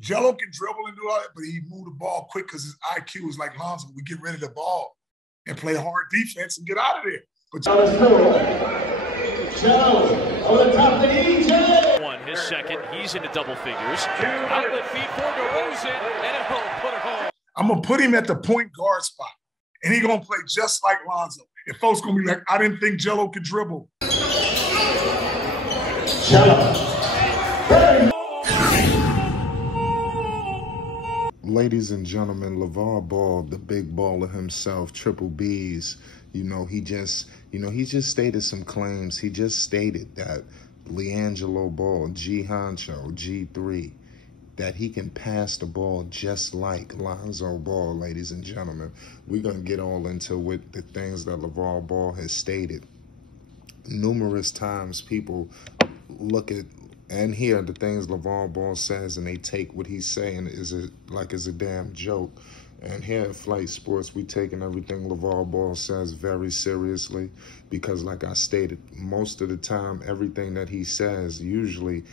Jello can dribble and do all that, but he moved the ball quick because his IQ is like Lonzo. We get rid of the ball and play hard defense and get out of there. But Jello over the top of the EJ. One, his second, he's into double figures. Outlet feed for DeRozan, and it will put it home. I'm going to put him at the point guard spot, and he's going to play just like Lonzo. And folks going to be like, I didn't think Jello could dribble. Jello. Ladies and gentlemen, Lavar Ball, the big baller himself, triple B's, he just stated some claims. He just stated that Liangelo Ball, G Honcho, G3, that he can pass the ball just like Lonzo Ball, ladies and gentlemen. We're going to get all into with the things that Lavar Ball has stated. Numerous times people look at and hear the things Lavar Ball says, and they take what he's saying as a damn joke. And here at Flight Sports, we taking everything Lavar Ball says very seriously because, like I stated, most of the time, everything that he says usually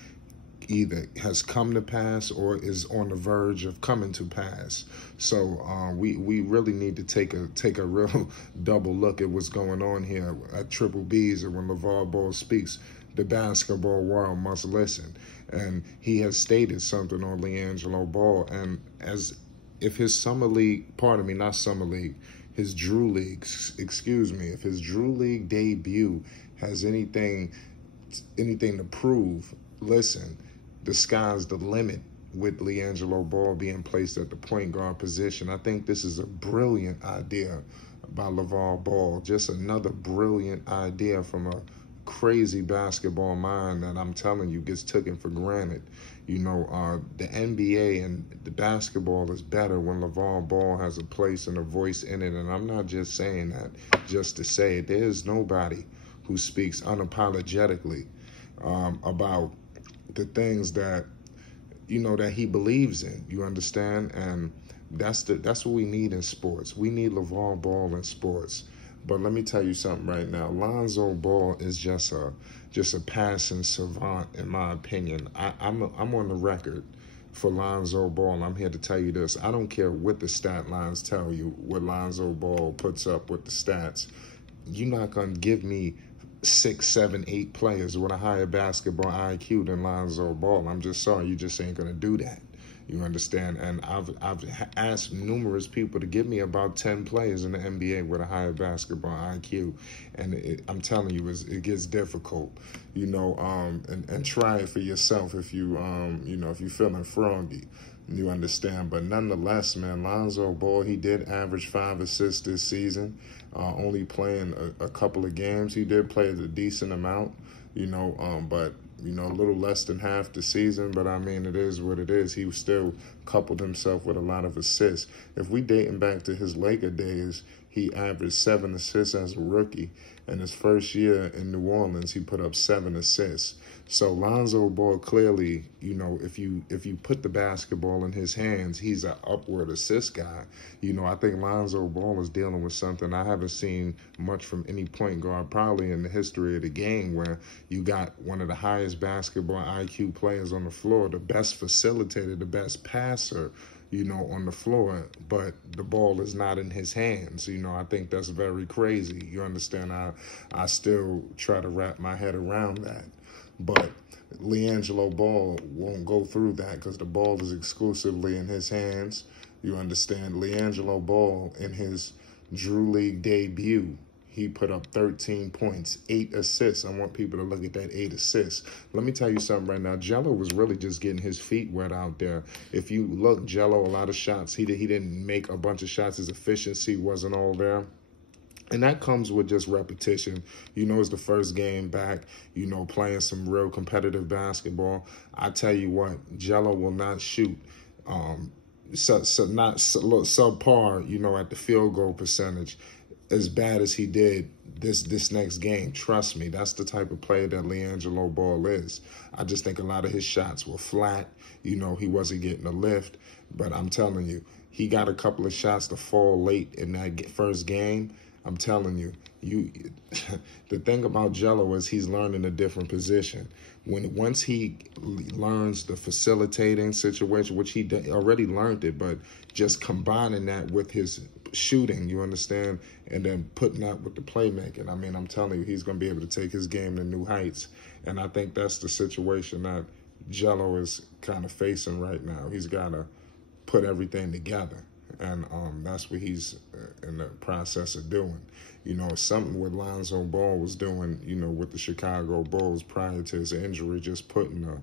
either has come to pass or is on the verge of coming to pass. So we really need to take a real double look at what's going on here at Triple B's, and when Lavar Ball speaks, the basketball world must listen. And he has stated something on Liangelo Ball, and as if his summer league, his Drew League, if his Drew League debut has anything to prove, listen, the sky's the limit with Liangelo Ball being placed at the point guard position. I think this is a brilliant idea by Lavar Ball, just another brilliant idea from a crazy basketball mind that I'm telling you gets taken for granted. The NBA and the basketball is better when Lavar Ball has a place and a voice in it. And I'm not just saying that just to say it. There's nobody who speaks unapologetically about the things that, that he believes in. You understand? And that's what we need in sports. We need Lavar Ball in sports. But let me tell you something right now. Lonzo Ball is just a passing savant, in my opinion. I'm on the record for Lonzo Ball. I'm here to tell you this. I don't care what the stat lines tell you, what Lonzo Ball puts up with the stats. You're not going to give me 6, 7, 8 players with a higher basketball IQ than Lonzo Ball. I'm just sorry. You just ain't going to do that. You understand? And I've asked numerous people to give me about 10 players in the NBA with a higher basketball IQ. And I'm telling you, it gets difficult, and try it for yourself if you, if you're feeling froggy. You understand? But nonetheless, man, Lonzo Ball, he did average 5 assists this season, only playing a couple of games. He did play a decent amount, but a little less than half the season, but I mean, it is what it is. He still coupled himself with a lot of assists. If we dating back to his Laker days, he averaged 7 assists as a rookie. In his first year in New Orleans, he put up 7 assists. So Lonzo Ball clearly, if you put the basketball in his hands, he's an upward assist guy. I think Lonzo Ball is dealing with something I haven't seen much from any point guard probably in the history of the game, where you got one of the highest basketball IQ players on the floor, the best facilitator, the best passer, on the floor, but the ball is not in his hands. I think that's very crazy. You understand? I still try to wrap my head around that. But Liangelo Ball won't go through that because the ball is exclusively in his hands. You understand? Liangelo Ball, in his Drew League debut, he put up 13 points, 8 assists. I want people to look at that 8 assists. Let me tell you something right now. Jello was really just getting his feet wet out there. If you look, Jello, a lot of shots, he didn't make a bunch of shots. His efficiency wasn't all there. And that comes with just repetition. It's the first game back, playing some real competitive basketball. I tell you what, Jello will not shoot not subpar, at the field goal percentage as bad as he did this next game. Trust me, that's the type of player that Liangelo Ball is. I just think a lot of his shots were flat. He wasn't getting a lift. But I'm telling you, he got a couple of shots to fall late in that first game. I'm telling you, the thing about Jello is he's learning a different position. Once he learns the facilitating situation, which he already learned it, but just combining that with his shooting, you understand, and then putting that with the playmaking. I mean, I'm telling you, he's going to be able to take his game to new heights. And I think that's the situation that Jello is kind of facing right now. He's got to put everything together. And that's what he's in the process of doing. You know, something what Lonzo Ball was doing, you know, with the Chicago Bulls prior to his injury, just putting the,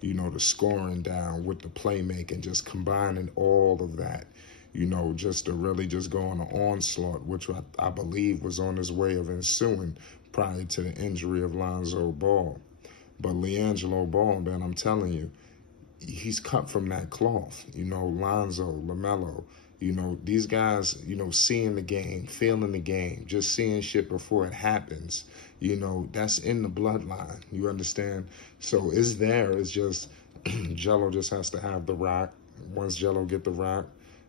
you know, the scoring down with the playmaking, just combining all of that, you know, just to really just go on an onslaught, which I believe was on his way of ensuing prior to the injury of Lonzo Ball. But Liangelo Ball, man, I'm telling you, he's cut from that cloth. You know, Lonzo, LaMelo, you know, these guys, you know, seeing the game, feeling the game, just seeing shit before it happens, you know, that's in the bloodline. You understand? So it's there. It's just Jello just has to have the rock. Once Jello get the rock,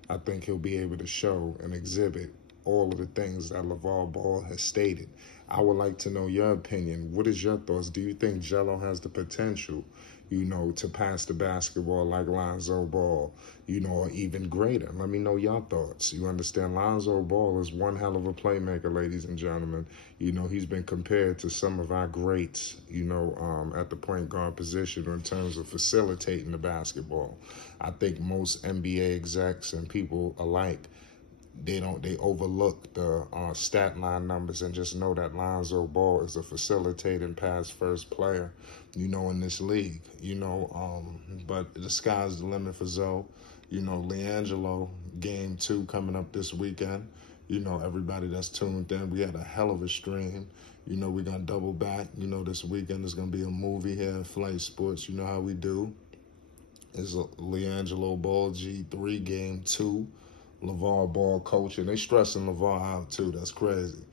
I think he'll be able to show and exhibit all of the things that LaVar Ball has stated. I would like to know your opinion. What is your thoughts? Do you think Jello has the potential, you know, to pass the basketball like Lonzo Ball, you know, or even greater? Let me know your thoughts. You understand? Lonzo Ball is one hell of a playmaker, ladies and gentlemen. You know, he's been compared to some of our greats, you know, at the point guard position in terms of facilitating the basketball. I think most NBA execs and people alike, they overlook the stat line numbers and just know that Lonzo Ball is a facilitating pass first player, you know, in this league, you know, but the sky's the limit for Zoe. You know, Liangelo, game 2 coming up this weekend. You know, everybody that's tuned in, we had a hell of a stream. You know, we're going to double back. You know, this weekend is going to be a movie here at Flight Sports. You know how we do. It's a Liangelo Ball G3 game 2. LaVar Ball coaching. They stressing LaVar out, too. That's crazy.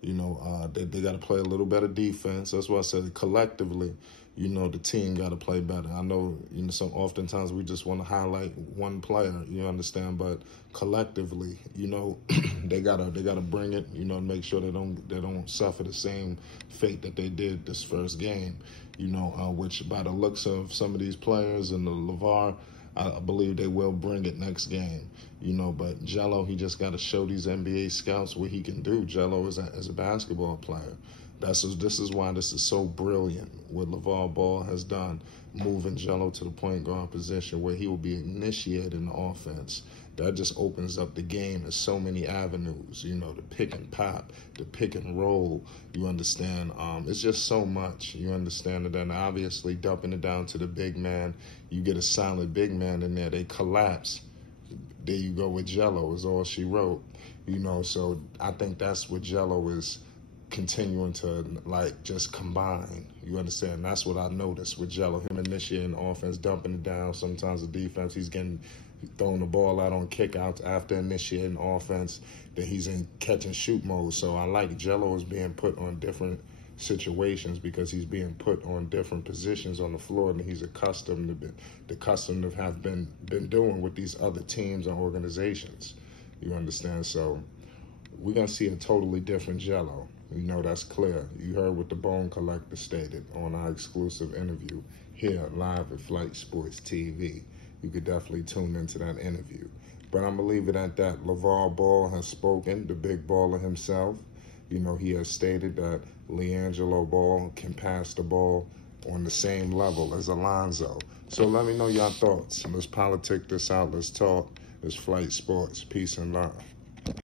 You know, they got to play a little better defense. That's why I said collectively, you know, the team got to play better. I know, you know, oftentimes we just want to highlight one player, you understand, but collectively, you know, they gotta bring it, you know, and make sure they don't suffer the same fate that they did this first game, you know, which by the looks of some of these players and the LaVar, I believe they will bring it next game, you know. But Jello, he just got to show these NBA scouts what he can do. Jello is a basketball player. This is why this is so brilliant, what LaVar Ball has done, moving Jello to the point guard position where he will be initiating the offense. That just opens up the game in so many avenues, you know, the pick and pop, the pick and roll, you understand? It's just so much, you understand? And then obviously dumping it down to the big man, you get a solid big man in there, they collapse. There you go with Jello, is all she wrote, you know? So I think that's what Jello is continuing to, like, just combine. You understand? That's what I noticed with Jello, him initiating the offense, dumping it down. Sometimes the defense, he's throwing the ball out on kickouts after initiating offense. Then he's in catch and shoot mode. So I like Jello is being put on different situations because he's being put on different positions on the floor, and he's accustomed to have been doing with these other teams and organizations. You understand? So we're gonna see a totally different Jello. You know, that's clear. You heard what the Bone Collector stated on our exclusive interview here live at Flight Sports TV. You could definitely tune into that interview. But I'm going to leave it at that. LaVar Ball has spoken, the big baller himself. You know, he has stated that Liangelo Ball can pass the ball on the same level as Alonzo. So let me know your thoughts. Let's politic this out. Let's talk. It's Flight Sports. Peace and love.